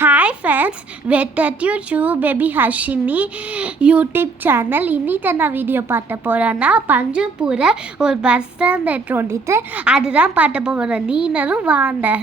Hi friends, welcome to baby Harshini YouTube channel. இன்னைக்கு நான் video பார்த்த போகிறேன்னா பஞ்சப்பூரை ஒரு பஸ் ஸ்டாண்ட் எடுத்து வந்துட்டு அதுதான் பார்த்த போகிறேன். நீங்களும் வாங்க.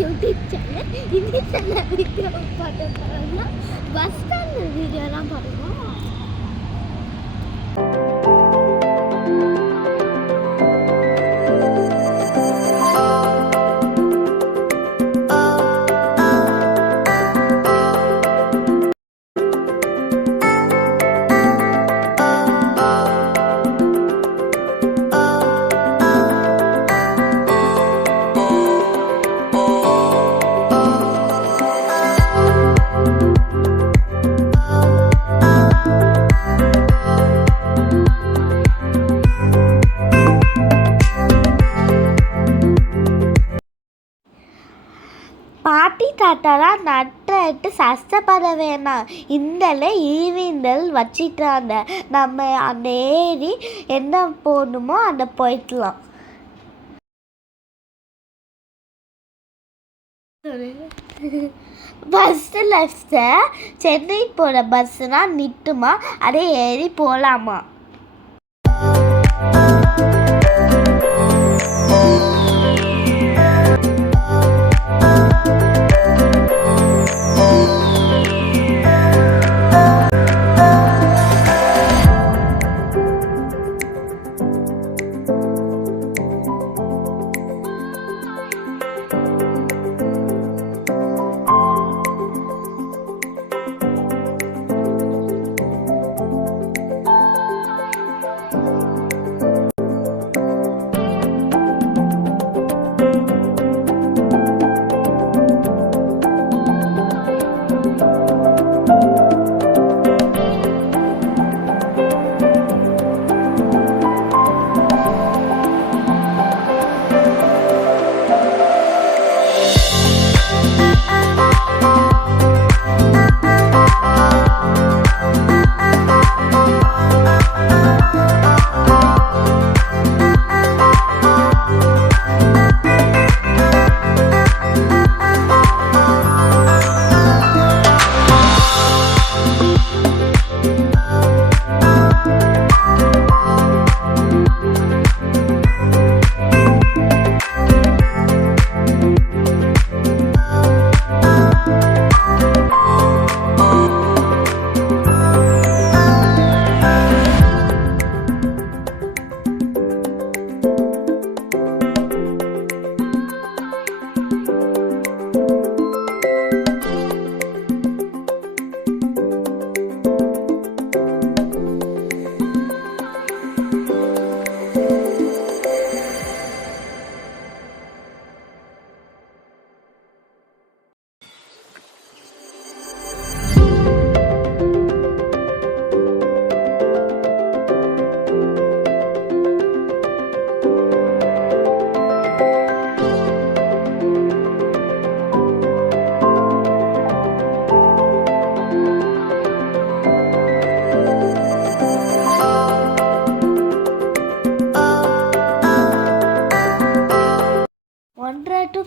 யூடியூப் சேனல் இன்னைக்கு வீடியோ பார்க்க போகிறோம்னா பஸ் ஸ்டாண்ட் வீடியோலாம் பார்ப்போம். பாட்டி தாத்தாலாம் நட்டு கஷ்டப்பட வேணாம். இந்தல ஈவிந்தல் வச்சிட்டாங்க. நம்ம அந்த ஏறி என்ன போகணுமோ அந்த போய்க்கலாம். பஸ்ஸில் சென்னை போகிற பஸ்ஸுனால் நிட்டுமா, அதே ஏறி போகலாமா.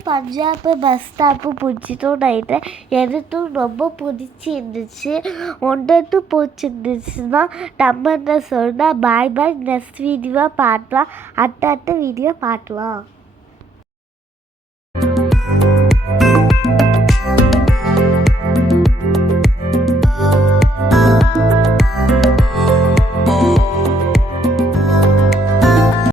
பஞ்சாப் பஸ் ஸ்டாப்பு பிடிச்சிட்டும் நைட்டு எனக்கும் ரொம்ப பிடிச்சிருந்துச்சு. ஒன்று பிடிச்சிருந்துச்சுன்னா நம்ம என்ன சொன்னால் பாய் பாய். நெக்ஸ்ட் வீடியோ பார்க்கலாம். அடுத்த வீடியோ பார்க்கலாம்.